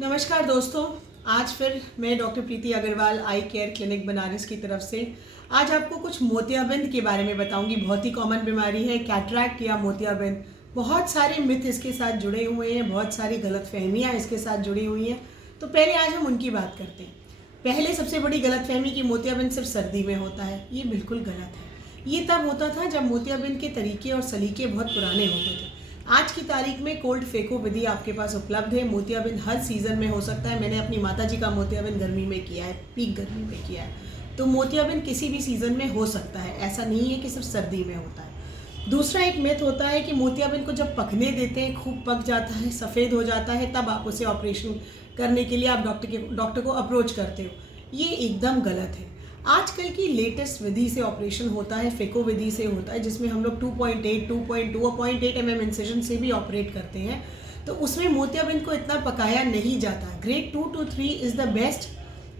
नमस्कार दोस्तों। आज फिर मैं डॉक्टर प्रीति अग्रवाल आई केयर क्लिनिक बनारस की तरफ से आज आपको कुछ मोतियाबिंद के बारे में बताऊंगी। बहुत ही कॉमन बीमारी है कैटरैक्ट या मोतियाबिंद। बहुत सारे मिथ इसके साथ जुड़े हुए हैं, बहुत सारी गलतफहमियां इसके साथ जुड़ी हुई हैं। तो पहले आज हम उनकी बात करते हैं। पहले सबसे बड़ी गलतफहमी कि मोतियाबिंद सिर्फ सर्दी में होता है, ये बिल्कुल गलत है। ये तब होता था जब मोतियाबिंद के तरीके और सलीके बहुत पुराने होते थे। आज की तारीख में कोल्ड फेको विधि आपके पास उपलब्ध है। मोतियाबिंद हर सीज़न में हो सकता है। मैंने अपनी माता जी का मोतियाबिंद गर्मी में किया है, पीक गर्मी में किया है। तो मोतियाबिंद किसी भी सीज़न में हो सकता है, ऐसा नहीं है कि सिर्फ सर्दी में होता है। दूसरा एक मिथ होता है कि मोतियाबिंद को जब पकने देते हैं, खूब पक जाता है, सफ़ेद हो जाता है, तब आप उसे ऑपरेशन करने के लिए आप डॉक्टर को अप्रोच करते हो। ये एकदम गलत है। आजकल की लेटेस्ट विधि से ऑपरेशन होता है, फेको विधि से होता है, जिसमें हम लोग 2.8, 2.2 और 0.8 mm इंसिजन से भी ऑपरेट करते हैं। तो उसमें मोतियाबिंद को इतना पकाया नहीं जाता। Grade 2 to 3 is the best,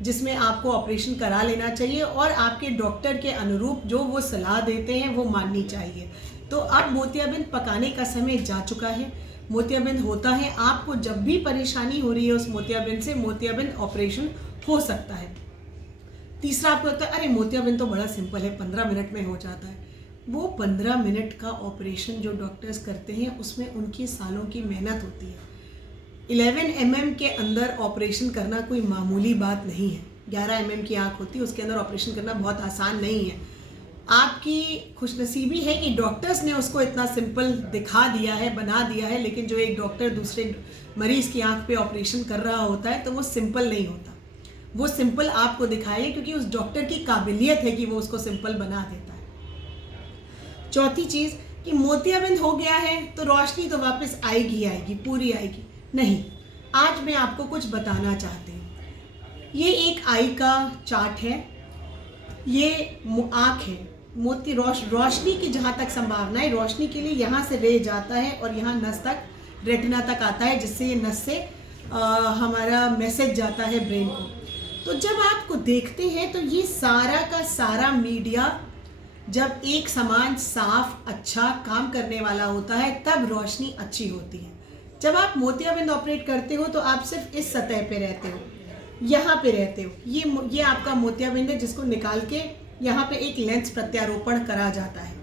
जिसमें आपको ऑपरेशन करा लेना चाहिए और आपके डॉक्टर के अनुरूप जो वो सलाह देते हैं वो माननी चाहिए। तो अब मोतियाबिंद पकाने का समय जा चुका है। मोतियाबिंद होता है, आपको जब भी परेशानी हो रही है उस मोतियाबिंद से, मोतियाबिंद ऑपरेशन हो सकता है। तीसरा आपको लगता है अरे मोतियाबिंद तो बड़ा सिंपल है, 15 मिनट में हो जाता है। वो 15 मिनट का ऑपरेशन जो डॉक्टर्स करते हैं उसमें उनकी सालों की मेहनत होती है। 11 mm के अंदर ऑपरेशन करना कोई मामूली बात नहीं है। 11 mm की आँख होती है, उसके अंदर ऑपरेशन करना बहुत आसान नहीं है। आपकी खुशनसीबी है कि डॉक्टर्स ने उसको इतना सिंपल दिखा दिया है, बना दिया है, लेकिन जो एक डॉक्टर दूसरे मरीज़ की आँख पे ऑपरेशन कर रहा होता है तो वो सिंपल नहीं होता। वो सिंपल आपको दिखाएगा क्योंकि उस डॉक्टर की काबिलियत है कि वो उसको सिंपल बना देता है। चौथी चीज़ कि मोतियाबिंद हो गया है तो रोशनी तो वापस आएगी आएगी, पूरी आएगी नहीं। आज मैं आपको कुछ बताना चाहती हूँ। ये एक आई का चार्ट है, ये आँख है। रोशनी की जहाँ तक संभावना है, रोशनी के लिए यहाँ से रे जाता है और यहाँ नस तक, रेटिना तक आता है, जिससे ये नस से हमारा मैसेज जाता है ब्रेन को। तो जब आपको देखते हैं तो ये सारा का सारा मीडिया जब एक समान साफ अच्छा काम करने वाला होता है तब रोशनी अच्छी होती है। जब आप मोतियाबिंद ऑपरेट करते हो तो आप सिर्फ इस सतह पे रहते हो, यहाँ पे रहते हो। ये आपका मोतियाबिंद है जिसको निकाल के यहाँ पे एक लेंस प्रत्यारोपण करा जाता है।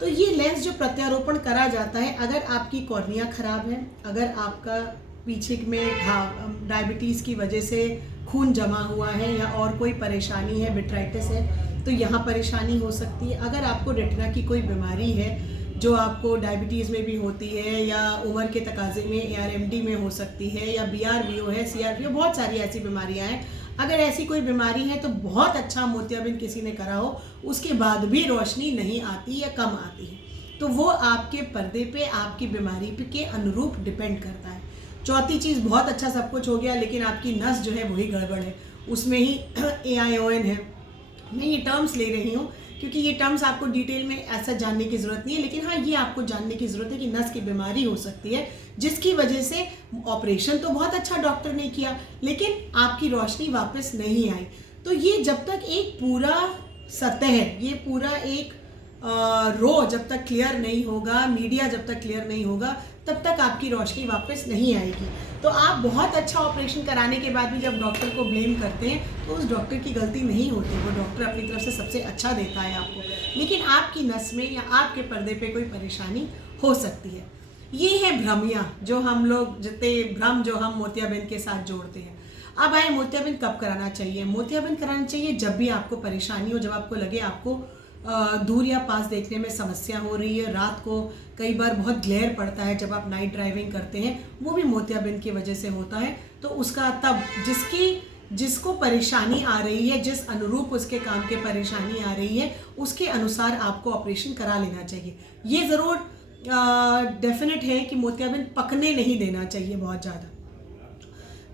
तो ये लेंस जो प्रत्यारोपण करा जाता है, अगर आपकी कॉर्निया खराब है, अगर आपका पीछे में डायबिटीज़ की वजह से खून जमा हुआ है या और कोई परेशानी है, विट्राइटिस है, तो यहाँ परेशानी हो सकती है। अगर आपको रेटिना की कोई बीमारी है जो आपको डायबिटीज़ में भी होती है या उम्र के तकाजे में ARMD में हो सकती है या BRVO है, CRVO, बहुत सारी ऐसी बीमारियाँ हैं। अगर ऐसी कोई बीमारी है तो बहुत अच्छा मोतियाबिंद किसी ने करा हो, उसके बाद भी रोशनी नहीं आती या कम आती है, तो वो आपके पर्दे पे, आपकी बीमारी पे के अनुरूप डिपेंड करता है। चौथी चीज़, बहुत अच्छा सब कुछ हो गया लेकिन आपकी नस जो है वही गड़बड़ है, उसमें ही AION है। मैं ये टर्म्स ले रही हूँ क्योंकि ये टर्म्स आपको डिटेल में ऐसा जानने की ज़रूरत नहीं है, लेकिन हाँ ये आपको जानने की ज़रूरत है कि नस की बीमारी हो सकती है जिसकी वजह से ऑपरेशन तो बहुत अच्छा डॉक्टर ने किया लेकिन आपकी रोशनी वापस नहीं आई। तो ये जब तक एक पूरा सतह है, ये पूरा एक रो जब तक क्लियर नहीं होगा, मीडिया जब तक क्लियर नहीं होगा, तब तक आपकी रोशनी वापस नहीं आएगी। तो आप बहुत अच्छा ऑपरेशन कराने के बाद भी जब डॉक्टर को ब्लेम करते हैं तो उस डॉक्टर की गलती नहीं होती, वो डॉक्टर अपनी तरफ से सबसे अच्छा देता है आपको, लेकिन आपकी नस में या आपके पर्दे पे कोई परेशानी हो सकती है। ये है भ्रमियाँ जो हम लोग, जितने भ्रम जो हम मोतियाबिंद के साथ जोड़ते हैं। अब आए मोतियाबिंद कब कराना चाहिए। मोतियाबिंद कराना चाहिए जब भी आपको परेशानी हो, जब आपको लगे आपको दूर या पास देखने में समस्या हो रही है। रात को कई बार बहुत ग्लेयर पड़ता है जब आप नाइट ड्राइविंग करते हैं, वो भी मोतियाबिंद की वजह से होता है। तो उसका तब जिसको परेशानी आ रही है, जिस अनुरूप उसके काम के परेशानी आ रही है, उसके अनुसार आपको ऑपरेशन करा लेना चाहिए। ये ज़रूर डेफिनेट है कि मोतियाबिंद पकने नहीं देना चाहिए बहुत ज़्यादा।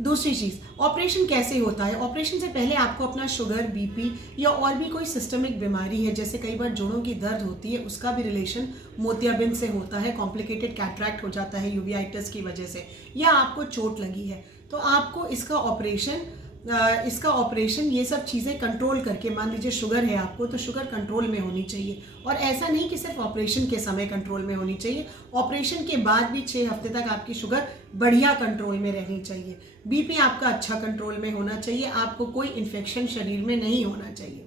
दूसरी चीज़, ऑपरेशन कैसे होता है। ऑपरेशन से पहले आपको अपना शुगर, BP या और भी कोई सिस्टमिक बीमारी है, जैसे कई बार जोड़ों की दर्द होती है, उसका भी रिलेशन मोतियाबिंद से होता है। कॉम्प्लिकेटेड कैटरैक्ट हो जाता है यूवेइटिस की वजह से, या आपको चोट लगी है, तो आपको इसका ऑपरेशन इसका ऑपरेशन, ये सब चीज़ें कंट्रोल करके, मान लीजिए शुगर है आपको तो शुगर कंट्रोल में होनी चाहिए, और ऐसा नहीं कि सिर्फ ऑपरेशन के समय कंट्रोल में होनी चाहिए, ऑपरेशन के बाद भी 6 हफ्ते तक आपकी शुगर बढ़िया कंट्रोल में रहनी चाहिए। बीपी आपका अच्छा कंट्रोल में होना चाहिए, आपको कोई इन्फेक्शन शरीर में नहीं होना चाहिए,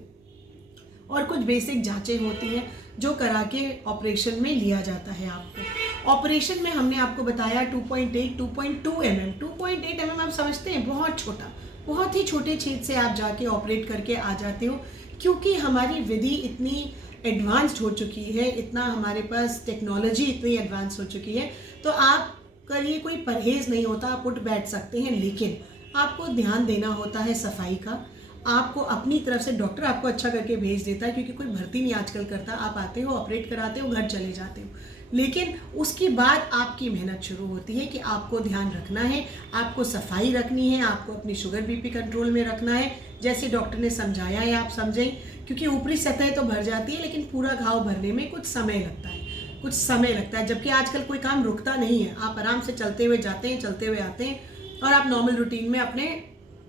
और कुछ बेसिक जांचें होती हैं जो करा के ऑपरेशन में लिया जाता है आपको। ऑपरेशन में हमने आपको बताया 2.8 2.2 mm, 2.8 mm आप समझते हैं बहुत छोटा, बहुत ही छोटे छेद से आप जाके ऑपरेट करके आ जाते हो, क्योंकि हमारी विधि इतनी एडवांस्ड हो चुकी है, इतना हमारे पास टेक्नोलॉजी इतनी एडवांस हो चुकी है, तो आप करिए कोई परहेज़ नहीं होता, आप उठ बैठ सकते हैं, लेकिन आपको ध्यान देना होता है सफाई का। आपको अपनी तरफ से, डॉक्टर आपको अच्छा करके भेज देता है क्योंकि कोई भर्ती नहीं आजकल करता, आप आते हो, ऑपरेट कराते हो, घर चले जाते हो, लेकिन उसके बाद आपकी मेहनत शुरू होती है कि आपको ध्यान रखना है, आपको सफाई रखनी है, आपको अपनी शुगर बीपी कंट्रोल में रखना है, जैसे डॉक्टर ने समझाया है आप समझें, क्योंकि ऊपरी सतह तो भर जाती है लेकिन पूरा घाव भरने में कुछ समय लगता है, कुछ समय लगता है, जबकि आजकल कोई काम रुकता नहीं है, आप आराम से चलते हुए जाते हैं, चलते हुए आते हैं, और आप नॉर्मल रूटीन में अपने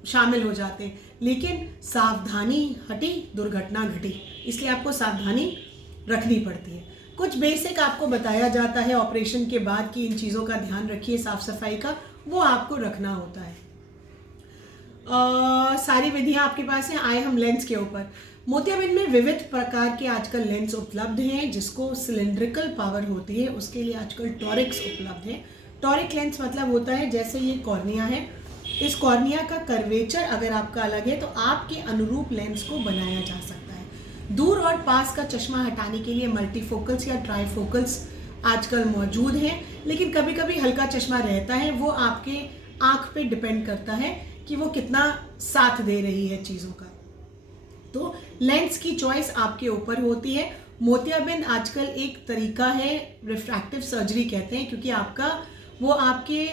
शामिल हो जाते हैं, लेकिन सावधानी हटी दुर्घटना घटी, इसलिए आपको सावधानी रखनी पड़ती है। कुछ बेसिक आपको बताया जाता है ऑपरेशन के बाद कि इन चीज़ों का ध्यान रखिए, साफ सफाई का वो आपको रखना होता है। सारी विधियां आपके पास हैं। आए हम लेंस के ऊपर। मोतियाबिंद में विविध प्रकार के आजकल लेंस उपलब्ध हैं, जिसको सिलिंड्रिकल पावर होती है, उसके लिए आजकल टॉरिक्स उपलब्ध है। टॉरिक लेंस मतलब होता है, जैसे ये कॉर्निया है, इस कॉर्निया का कर्वेचर अगर आपका अलग है तो आपके अनुरूप लेंस को बनाया जा सकता है। दूर और पास का चश्मा हटाने के लिए मल्टीफोकल्स या ट्राईफोकल्स आजकल मौजूद हैं, लेकिन कभी कभी हल्का चश्मा रहता है, वो आपके आँख पे डिपेंड करता है कि वो कितना साथ दे रही है चीज़ों का। तो लेंस की चॉइस आपके ऊपर होती है। मोतियाबिंद आजकल एक तरीका है, रिफ्रैक्टिव सर्जरी कहते हैं, क्योंकि आपका वो आपके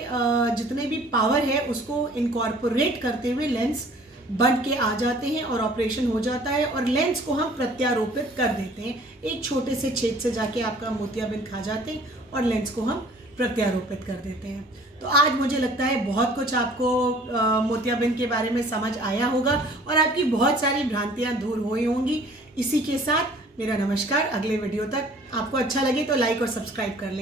जितने भी पावर है उसको इनकॉर्पोरेट करते हुए लेंस बन के आ जाते हैं और ऑपरेशन हो जाता है, और लेंस को हम प्रत्यारोपित कर देते हैं, एक छोटे से छेद से जाके आपका मोतियाबिंद खा जाते हैं और लेंस को हम प्रत्यारोपित कर देते हैं। तो आज मुझे लगता है बहुत कुछ आपको मोतियाबिंद के बारे में समझ आया होगा और आपकी बहुत सारी भ्रांतियां दूर हुई होंगी। इसी के साथ मेरा नमस्कार, अगले वीडियो तक। आपको अच्छा लगे तो लाइक और सब्सक्राइब कर लें।